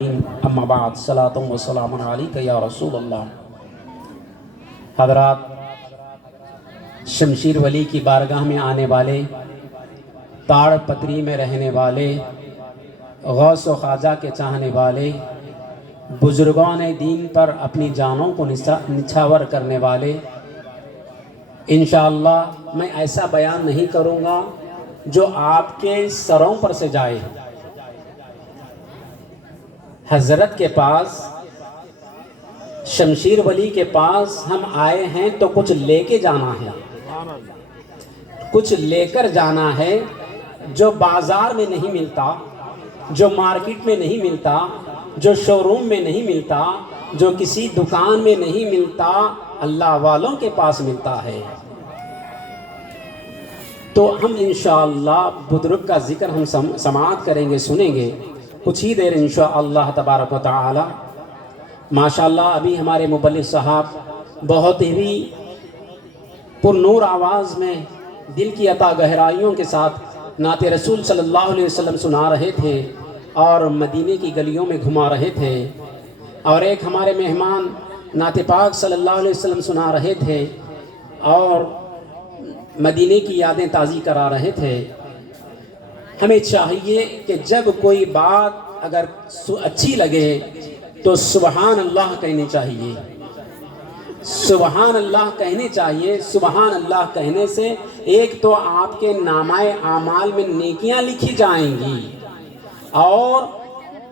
اما بعد صلاۃ و سلام علیک یا رسول اللہ۔ حضرات، شمشیر ولی کی بارگاہ میں آنے والے، تاڑ پتری میں رہنے والے، غوث و خواجہ کے چاہنے والے، بزرگان دین پر اپنی جانوں کو نچھاور کرنے والے، انشاءاللہ میں ایسا بیان نہیں کروں گا جو آپ کے سروں پر سے جائے۔ حضرت کے پاس، شمشیر ولی کے پاس ہم آئے ہیں تو کچھ لے کے جانا ہے، کچھ لے کر جانا ہے جو بازار میں نہیں ملتا، جو مارکیٹ میں نہیں ملتا، جو شو روم میں نہیں ملتا، جو کسی دکان میں نہیں ملتا، اللہ والوں کے پاس ملتا ہے۔ تو ہم انشاءاللہ بزرگ کا ذکر ہم سماعت کریں گے، سنیں گے کچھ ہی دیر انشاءاللہ تبارک و تعالی۔ ماشاءاللہ ابھی ہمارے مبلغ صاحب بہت ہی پر نور آواز میں دل کی عطا گہرائیوں کے ساتھ نعت رسول صلی اللہ علیہ وسلم سنا رہے تھے اور مدینے کی گلیوں میں گھما رہے تھے، اور ایک ہمارے مہمان نعت پاک صلی اللہ علیہ وسلم سنا رہے تھے اور مدینے کی یادیں تازی کرا رہے تھے۔ ہمیں چاہیے کہ جب کوئی بات اگر اچھی لگے تو سبحان اللہ کہنے چاہیے، سبحان اللہ کہنے چاہیے۔ سبحان اللہ کہنے سے ایک تو آپ کے نامہ اعمال میں نیکیاں لکھی جائیں گی، اور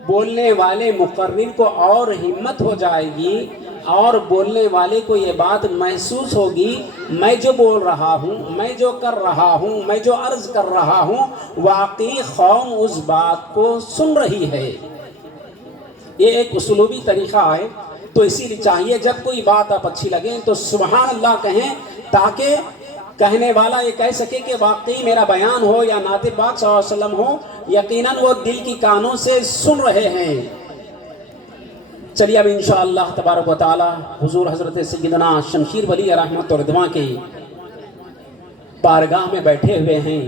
بولنے والے مقرر کو اور ہمت ہو جائے گی، اور بولنے والے کو یہ بات محسوس ہوگی میں جو بول رہا ہوں، میں جو کر رہا ہوں، میں جو عرض کر رہا ہوں، واقعی قوم اس بات کو سن رہی ہے۔ یہ ایک اسلوبی طریقہ ہے، تو اسی لیے چاہیے جب کوئی بات آپ اچھی لگیں تو سبحان اللہ کہیں، تاکہ کہنے والا یہ کہہ سکے کہ واقعی میرا بیان ہو یا نعت پاک صلی اللہ علیہ وسلم ہو، یقیناً وہ دل کی کانوں سے سن رہے ہیں۔ چلیے اب انشاءاللہ تبارک و تعالی حضور حضرت سیدنا شمشیر ولی رحمت و رضوان کی بارگاہ میں بیٹھے ہوئے ہیں۔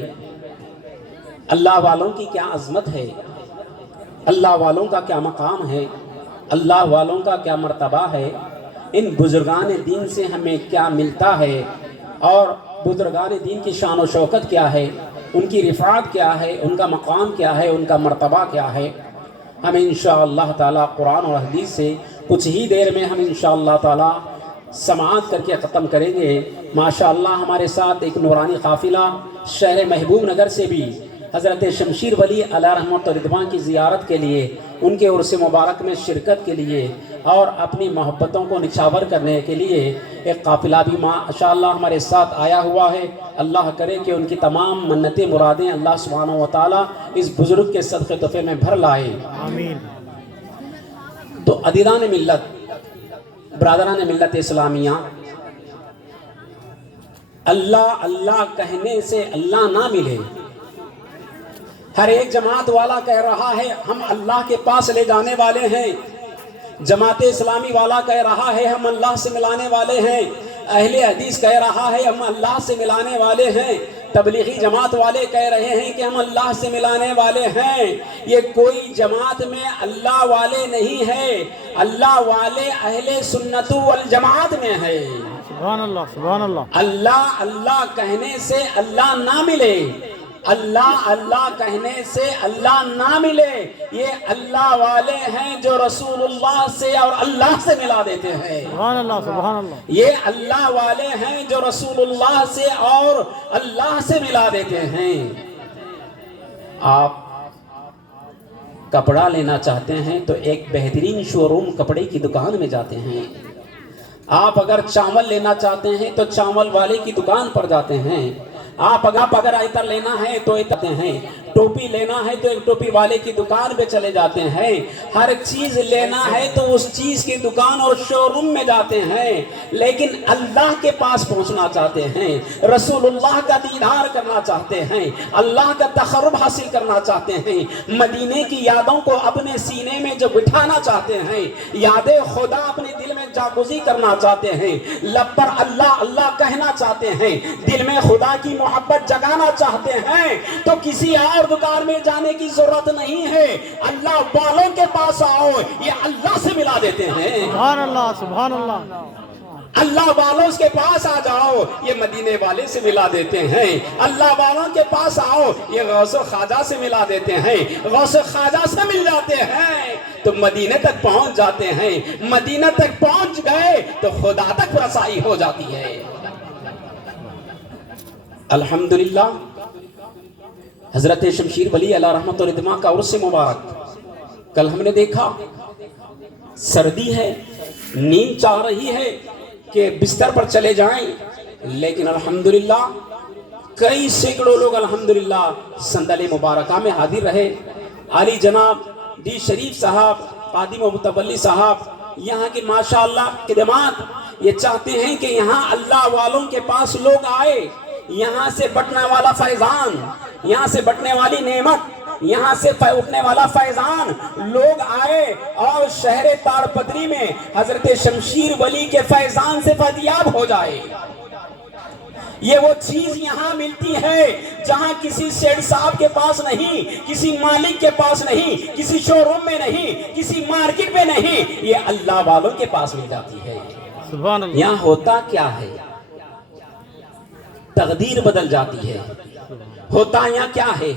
اللہ والوں کی کیا عظمت ہے، اللہ والوں کا کیا مقام ہے، اللہ والوں کا کیا مرتبہ ہے، ان بزرگان دین سے ہمیں کیا ملتا ہے، اور بزرگان دین کی شان و شوکت کیا ہے، ان کی رفعت کیا ہے، ان کا مقام کیا ہے، ان کا مرتبہ کیا ہے۔ ہم انشاءاللہ تعالی قرآن اور حدیث سے کچھ ہی دیر میں ہم انشاءاللہ تعالی سماعت کر کے ختم کریں گے۔ ماشاءاللہ ہمارے ساتھ ایک نورانی قافلہ شہر محبوب نگر سے بھی حضرت شمشیر ولی علیہ رحمت و رضوان کی زیارت کے لیے، ان کے عرس مبارک میں شرکت کے لیے اور اپنی محبتوں کو نچھاور کرنے کے لیے ایک قافلہ بھی ماشاءاللہ ہمارے ساتھ آیا ہوا ہے۔ اللہ کرے کہ ان کی تمام منتیں مرادیں اللہ سبحانہ و تعالی اس بزرگ کے صدقے تحفے میں بھر لائے، آمین۔ تو عزیزان ملت، برادران ملت اسلامیہ، اللہ اللہ کہنے سے اللہ نہ ملے۔ ہر ایک جماعت والا کہہ رہا ہے ہم اللہ کے پاس لے جانے والے ہیں، جماعت اسلامی والا کہہ رہا ہے ہم اللہ سے ملانے والے ہیں، اہل حدیث کہہ رہا ہے ہم اللہ سے ملانے والے ہیں، تبلیغی جماعت والے کہہ رہے ہیں کہ ہم اللہ سے ملانے والے ہیں۔ یہ کوئی جماعت میں اللہ والے نہیں ہے، اللہ والے اہل سنت والجماعت میں ہے۔ سبحان اللہ، سبحان اللہ۔ اللہ اللہ کہنے سے اللہ نہ ملے، اللہ اللہ کہنے سے اللہ نہ ملے۔ یہ اللہ والے ہیں جو رسول اللہ سے اور اللہ سے ملا دیتے ہیں، سبحان اللہ، سبحان اللہ۔ یہ اللہ والے ہیں جو رسول اللہ سے اور اللہ سے ملا دیتے ہیں۔ آپ کپڑا لینا چاہتے ہیں تو ایک بہترین شو روم کپڑے کی دکان میں جاتے ہیں، آپ اگر چاول لینا چاہتے ہیں تو چاول والے کی دکان پر جاتے ہیں، آپ اگر عطر لینا ہے تو عطر ہیں، ٹوپی لینا ہے تو ایک ٹوپی والے کی دکان پہ چلے جاتے ہیں، ہر چیز لینا ہے تو اس چیز کی دکان اور شو روم میں جاتے ہیں۔ لیکن اللہ کے پاس پہنچنا چاہتے ہیں، رسول اللہ کا دیدار کرنا چاہتے ہیں، اللہ کا تقرب حاصل کرنا چاہتے ہیں، مدینے کی یادوں کو اپنے سینے میں جو بٹھانا چاہتے ہیں، یاد خدا اپنے دل میں جاگزی کرنا چاہتے ہیں، لب پر اللہ اللہ کہنا چاہتے ہیں، دل میں خدا کی محبت جگانا چاہتے ہیں، تو کسی اور اور دکان میں جانے کی ضرورت نہیں ہے، اللہ والوں کے پاس آؤ، یہ اللہ سے ملا دیتے ہیں۔ سبحان اللہ سبحان اللہ اللہ والوں کے پاس آ جاؤ، یہ مدینے والے سے ملا دیتے ہیں۔ اللہ والوں کے پاس آؤ، یہ غوث و خواجہ سے ملا دیتے ہیں۔ غوث و خواجہ سے مل جاتے ہیں تو مدینے تک پہنچ جاتے ہیں، مدینہ تک پہنچ گئے تو خدا تک رسائی ہو جاتی ہے۔ الحمدللہ حضرت شمشیر ولی علیہ رحمت و رضوان کا عرس مبارک کل ہم نے دیکھا، سردی ہے، نیند چاہ رہی ہے کہ بستر پر چلے جائیں، لیکن الحمدللہ کئی سینکڑوں لوگ الحمدللہ صندل مبارکہ میں حاضر رہے۔ علی جناب ڈی شریف صاحب، قادم و متولی صاحب، یہاں کی ماشاءاللہ خدمات یہ چاہتے ہیں کہ یہاں اللہ والوں کے پاس لوگ آئے، یہاں سے بٹنے والا فیضان، یہاں سے بٹنے والی نعمت، یہاں سے اٹھنے والا فیضان لوگ آئے اور شہر تارپتری میں حضرت شمشیر ولی کے فیضان سے فیضیاب ہو جائے۔ یہ وہ چیز یہاں ملتی ہے جہاں کسی سیٹ صاحب کے پاس نہیں، کسی مالک کے پاس نہیں، کسی شو روم میں نہیں، کسی مارکیٹ میں نہیں، یہ اللہ والوں کے پاس مل جاتی ہے۔ سبحان اللہ۔ یہاں ہوتا کیا ہے؟ تقدیر بدل جاتی ہے۔ ہوتا یہاں کیا ہے؟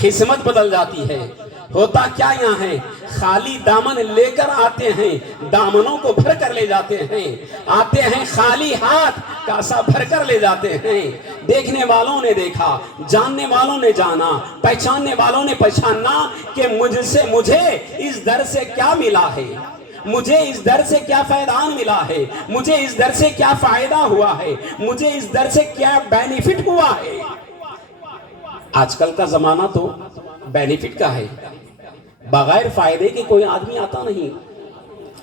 قسمت بدل جاتی ہے۔ ہوتا کیا یہاں ہے؟ خالی دامن لے کر آتے ہیں، دامنوں کو بھر کر لے جاتے ہیں، آتے ہیں خالی ہاتھ، کاسا بھر کر لے جاتے ہیں۔ دیکھنے والوں نے دیکھا، جاننے والوں نے جانا، پہچاننے والوں نے پہچانا کہ مجھے اس در سے کیا ملا ہے، مجھے اس در سے کیا فائدان ملا ہے، مجھے اس در سے کیا فائدہ ہوا ہے، مجھے اس در سے کیا بینیفٹ ہوا ہے۔ آج کل کا زمانہ تو بینیفٹ کا ہے، بغیر فائدے کے کوئی آدمی آتا نہیں۔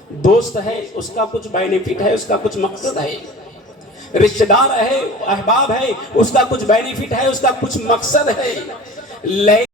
دوست ہے اس کا کچھ بینیفٹ ہے، اس کا کچھ مقصد ہے، رشتہ دار ہے، احباب ہے، اس کا کچھ بینیفٹ ہے، اس کا کچھ مقصد ہے، لیکن